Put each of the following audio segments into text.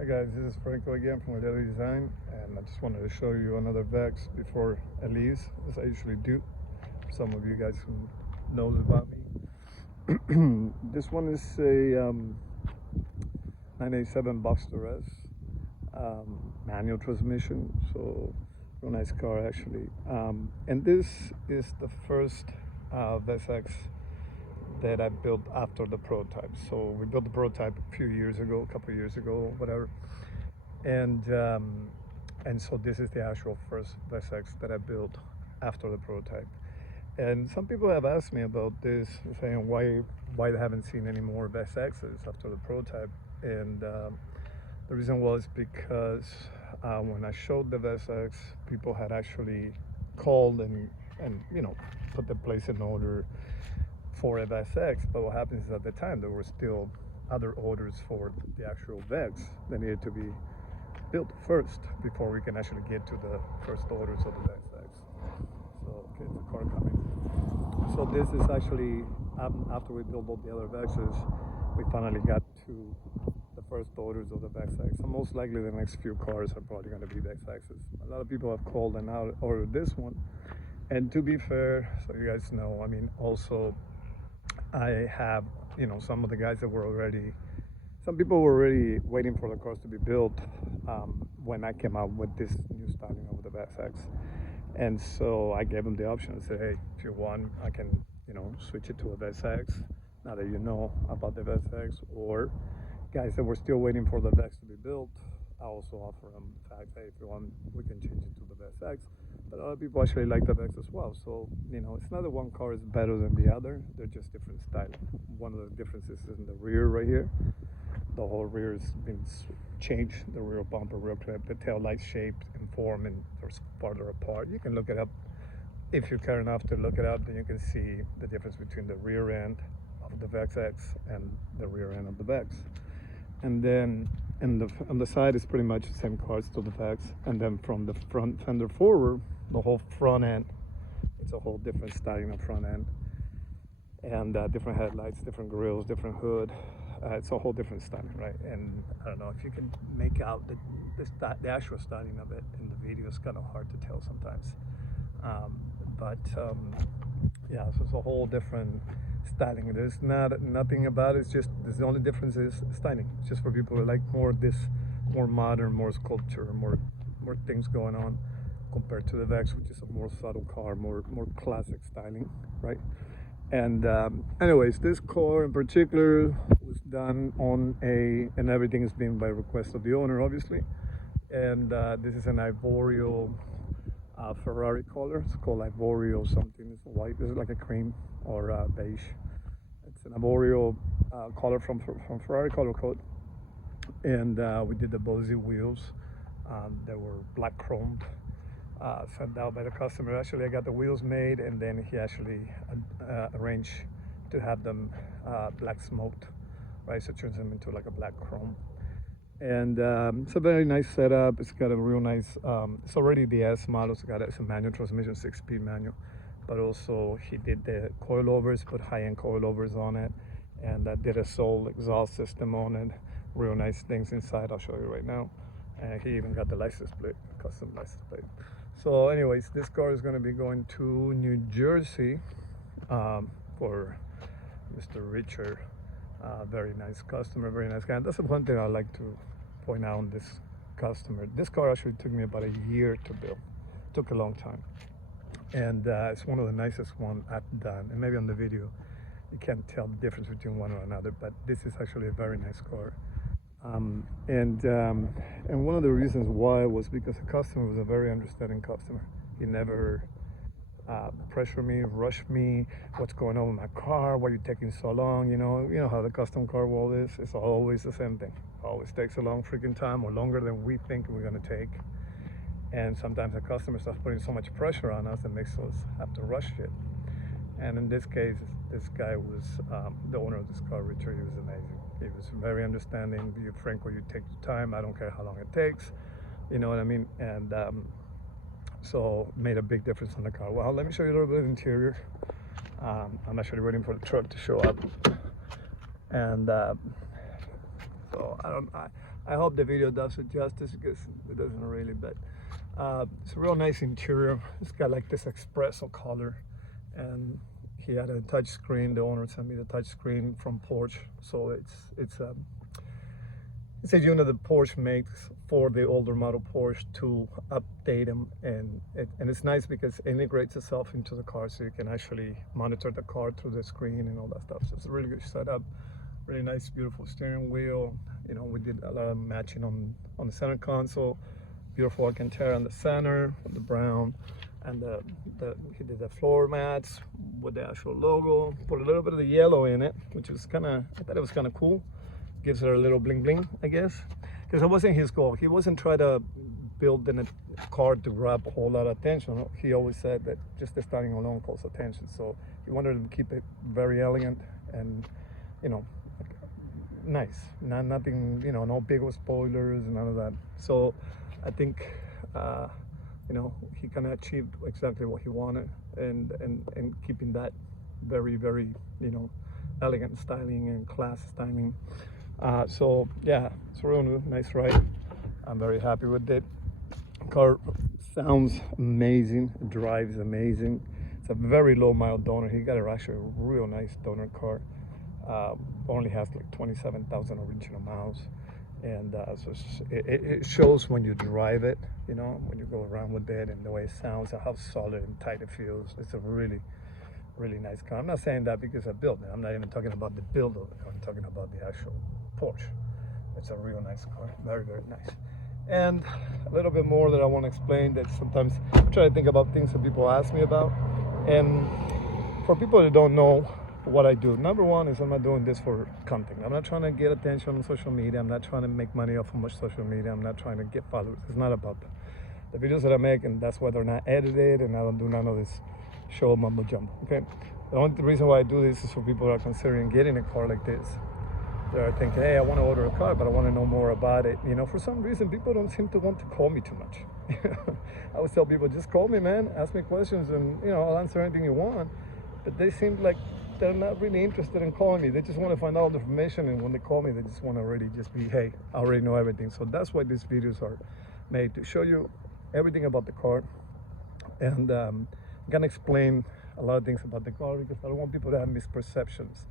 Hi guys, this is Franco again from Gagliardi Design, and I just wanted to show you another Vex before it leaves, as I usually do. For some of you guys who knows about me. This one is a 987 Boxster S, manual transmission, so real nice car actually. And this is the first VEX X that I built after the prototype. So we built the prototype a few years ago, a couple of years ago, whatever. And so this is the actual first VEX X that I built after the prototype. And some people have asked me about this, saying why they haven't seen any more VEX X's after the prototype. And the reason was because when I showed the VEX X, people had actually called and put the place in order for a VEX X, but what happens is at the time there were still other orders for the actual Vex that needed to be built first before we can actually get to the first orders of the VEX X. So, okay, it's a car coming. So this is actually, after we built all the other Vexes, we finally got to the first orders of the VEX X. And most likely the next few cars are probably going to be VEX X's. A lot of people have called and now ordered this one. And to be fair, so you guys know, I mean, also I have, some of the guys that were already, some people were already waiting for the cars to be built when I came out with this new styling of the VEX X. And so I gave them the option and said, hey, if you want, I can, switch it to a VEX X, now that you know about the VEX X, or guys that were still waiting for the VEX to be built, I also offer them the fact, hey, if you want, we can change it to the VEX X. But other people actually like the Vex as well. So, it's not that one car is better than the other. They're just different styling. One of the differences is in the rear right here. The whole rear has been changed. The rear bumper, rear clip, the tail light shape and form, and they're farther apart. You can look it up. If you care enough to look it up, then you can see the difference between the rear end of the Vex X and the rear end of the Vex. And then on the side is pretty much the same car, still the Vex. And then from the front fender forward, the whole front end, it's a whole different styling of front end. And different headlights, different grills, different hood. It's a whole different styling, right? And I don't know if you can make out the actual styling of it in the video. It's kind of hard to tell sometimes. Yeah, so it's a whole different styling. There's nothing about it. It's just the only difference is styling. It's just for people who like more modern, more sculpture, more things going on, compared to the Vex, which is a more subtle car, more classic styling, right? And anyways, this car in particular was done on and everything is being by request of the owner, obviously. And this is an Ivorio Ferrari color. It's called Ivorio something. It's white. This is like a cream or beige. It's an Ivorio color from Ferrari color code. And we did the Bose wheels. They were black chromed. Sent out by the customer. Actually, I got the wheels made, and then he actually arranged to have them black smoked, right? So it turns them into like a black chrome. And it's a very nice setup. It's got a real nice, it's already the S model. It's a manual transmission, 6-speed manual. But also he did the coilovers, put high-end coilovers on it, and did a Soul exhaust system on it. Real nice things inside. I'll show you right now. And he even got the license plate, custom license plate. So anyways, this car is going to be going to New Jersey for Mr. Richard. Very nice customer, very nice guy. And that's the one thing I like to point out on this customer. This car actually took me about a year to build. It took a long time. And it's one of the nicest ones I've done. And maybe on the video, you can't tell the difference between one or another, but this is actually a very nice car. And one of the reasons why was because the customer was a very understanding customer. He never pressured me, rushed me, what's going on with my car, why are you taking so long, you know how the custom car world is. It's always the same thing. It always takes a long freaking time, or longer than we think we're going to take. And sometimes the customer starts putting so much pressure on us that makes us have to rush it. And in this case, this guy was the owner of this car, Richard. He was amazing. He was very understanding. You, Franco, you take your time. I don't care how long it takes. You know what I mean? And so made a big difference on the car. Well, let me show you a little bit of the interior. I'm actually waiting for the truck to show up. And so So I hope the video does it justice, because it doesn't really. But it's a real nice interior. It's got like this espresso color, and he had a touch screen. The owner sent me the touch screen from Porsche, so it's a unit that Porsche makes for the older model Porsche to update them, and it's nice because it integrates itself into the car, so you can actually monitor the car through the screen and all that stuff. So it's a really good setup, really nice, beautiful steering wheel. You know, we did a lot of matching on the center console, beautiful Alcantara in the center, the brown, and he did the floor mats with the actual logo. Put a little bit of the yellow in it, which is I thought it was kind of cool. Gives her a little bling bling, I guess, because it wasn't his goal. He wasn't trying to build a car to grab a whole lot of attention. He always said that just the styling alone calls attention. So he wanted to keep it very elegant and, you know, nice. Nothing, you know, no big spoilers, none of that. So I think, you know, he kind of achieved exactly what he wanted, and keeping that very, very, you know, elegant styling and class styling. So yeah, it's a real nice ride. I'm very happy with it. Car sounds amazing, drives amazing. It's a very low mile donor. He got actually a real nice donor car. Only has like 27,000 original miles, and so it shows when you drive it, you know, when you go around with it, and the way it sounds and how solid and tight it feels. It's a really nice car. I'm not saying that because I built it. I'm not even talking about the build of it. I'm talking about the actual Porsche. It's a real nice car, very nice. And a little bit more that I want to explain, that sometimes I try to think about things that people ask me about. And for people that don't know what I do, number one is I'm not doing this for content. I'm not trying to get attention on social media. I'm not trying to make money off of much social media. I'm not trying to get followers. It's not about that. The videos that I make, and that's why they're not edited, and I don't do none of this show mumbo jumbo. Okay, the only reason why I do this is for people that are considering getting a car like this. They're thinking, hey, I want to order a car, but I want to know more about it. You know, for some reason, people don't seem to want to call me too much. I always tell people, just call me, man. Ask me questions, and you know, I'll answer anything you want. But they seem like they're not really interested in calling me. They just want to find out the information, and when they call me, they just want to really just be, hey, I already know everything. So that's why these videos are made, to show you everything about the car, and I'm gonna explain a lot of things about the car, because I don't want people to have misperceptions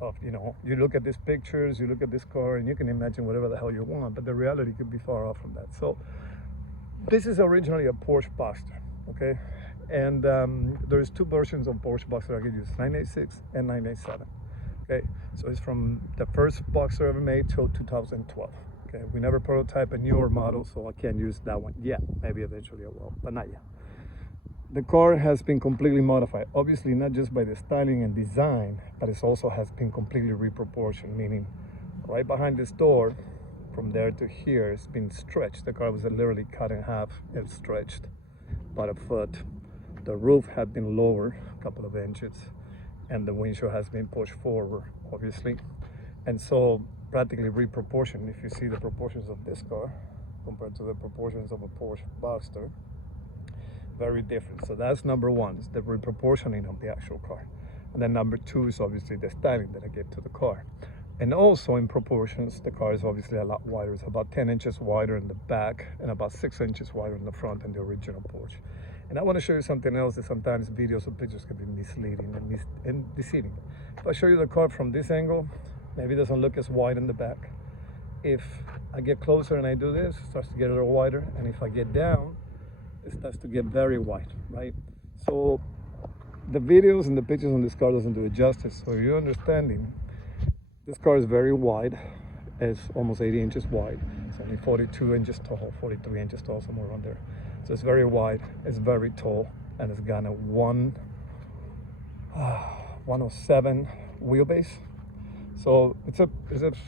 of, you know, you look at these pictures, you look at this car, and you can imagine whatever the hell you want, but the reality could be far off from that. So this is originally a Porsche Boxster, okay? And there's two versions of Porsche Boxster I could use, 986 and 987. Okay, so it's from the first Boxster ever made till 2012. Okay, we never prototype a newer model, so I can't use that one yet. Maybe eventually I will, but not yet. The car has been completely modified, obviously not just by the styling and design, but it also has been completely reproportioned, meaning right behind this door, from there to here, it's been stretched. The car was literally cut in half and stretched about a foot. The roof had been lowered a couple of inches, and the windshield has been pushed forward, obviously. And so practically reproportioned. If you see the proportions of this car compared to the proportions of a Porsche Boxster, very different. So that's number one, is the reproportioning of the actual car. And then number two is obviously the styling that I gave to the car. And also in proportions, the car is obviously a lot wider. It's about 10 inches wider in the back and about 6 inches wider in the front than the original Porsche. And I want to show you something else, that sometimes videos or pictures can be misleading and deceiving. If I show you the car from this angle, maybe it doesn't look as wide in the back. If I get closer and I do this, it starts to get a little wider. And if I get down, it starts to get very wide, right? So the videos and the pictures on this car doesn't do it justice. So you're understanding, this car is very wide. It's almost 80 inches wide. It's only 42 inches tall, 43 inches tall, somewhere around there. So it's very wide, it's very tall, and it's got a 107 wheelbase. So it's a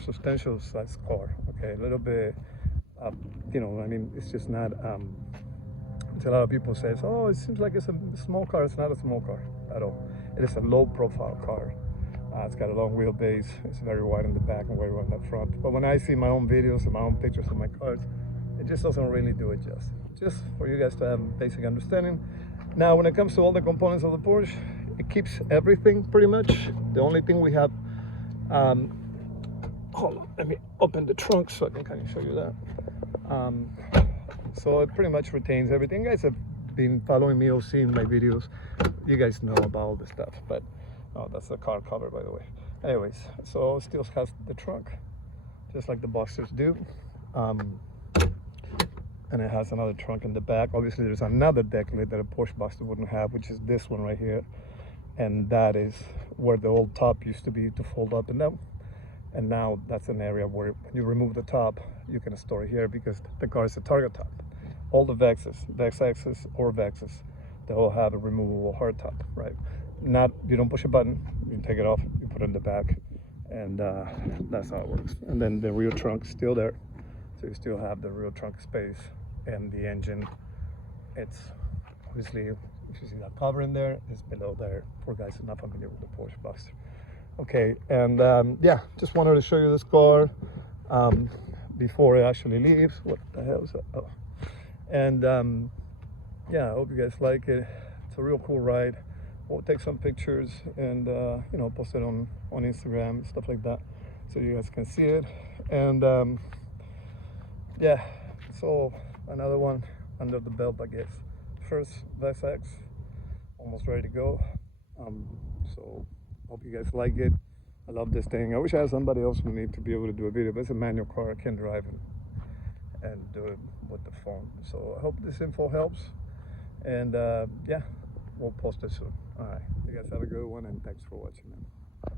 substantial size car, okay? A little bit, you know, I mean, it's just not, a lot of people say, oh, it seems like it's a small car. It's not a small car at all. It is a low profile car. It's got a long wheelbase. It's very wide in the back and very wide in the front. But when I see my own videos and my own pictures of my cars, it just doesn't really do it justice. Just for you guys to have a basic understanding. Now, when it comes to all the components of the Porsche, it keeps everything pretty much. The only thing we have hold on, let me open the trunk so I can kind of show you that. So it pretty much retains everything. You guys have been following me or seen my videos. You guys know about all this stuff, but oh, that's the car cover, by the way. Anyways, so it still has the trunk, just like the Boxsters do. And it has another trunk in the back. Obviously, there's another deck lid that a Porsche Boxster wouldn't have, which is this one right here. And that is where the old top used to be to fold up and down. And now that's an area where when you remove the top, you can store it here because the car is a target top. All the VEXs, VEX X's or VEXs, they all have a removable hard top, right? Not, you don't push a button, you take it off, you put it in the back, and that's how it works. And then the rear trunk's still there. So you still have the rear trunk space, and the engine, it's obviously, if you see that cover in there, it's below there for guys who are not familiar with the Porsche Boxster. Okay, and yeah, just wanted to show you this car before it actually leaves. What the hell is that? Oh. And yeah, I hope you guys like it. It's a real cool ride. We'll take some pictures and you know, post it on Instagram, stuff like that, so you guys can see it. And yeah, so another one under the belt, I guess. First VEX X, almost ready to go. So hope you guys like it. I love this thing. I wish I had somebody else with me to be able to do a video, but it's a manual car. I can drive and do it with the phone. So I hope this info helps. And yeah, we'll post it soon. All right, you guys have a good one, and thanks for watching, man.